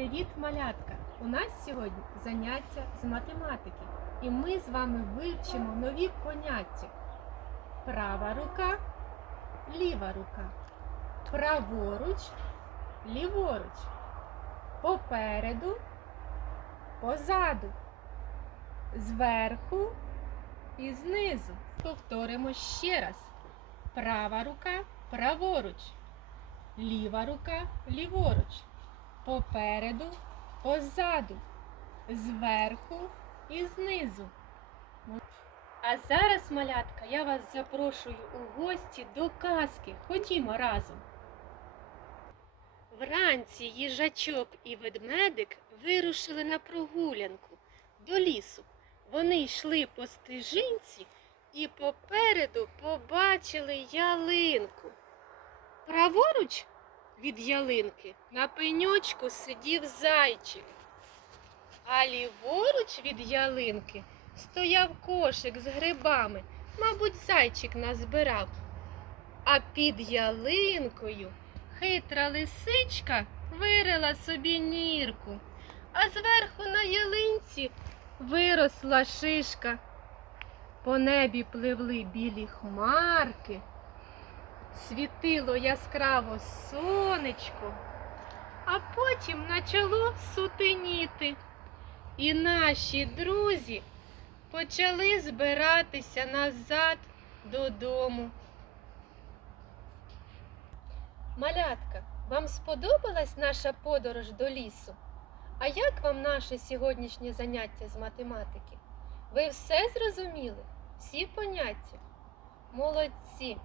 Привіт, малятка! У нас сьогодні заняття з математики, і ми з вами вивчимо нові поняття. Права рука, ліва рука, праворуч, ліворуч, попереду, позаду, зверху і знизу. Повторимо ще раз. Права рука праворуч, ліва рука ліворуч попереду, позаду, зверху і знизу. А зараз, малятка, я вас запрошую у гості до казки. Ходімо разом. Вранці їжачок і ведмедик вирушили на прогулянку до лісу. Вони йшли по стежинці і попереду побачили ялинку. Праворуч від ялинки на пеньочку сидів зайчик, а ліворуч від ялинки стояв кошик з грибами. Мабуть, зайчик назбирав. А під ялинкою хитра лисичка вирила собі нірку, а зверху на ялинці виросла шишка. По небі пливли білі хмарки світило яскраво сонечко, а потім почало сутеніти. І наші друзі почали збиратися назад додому. Малятка, вам сподобалась наша подорож до лісу? А як вам наше сьогоднішнє заняття з математики? Ви все зрозуміли? Всі поняття? Молодці!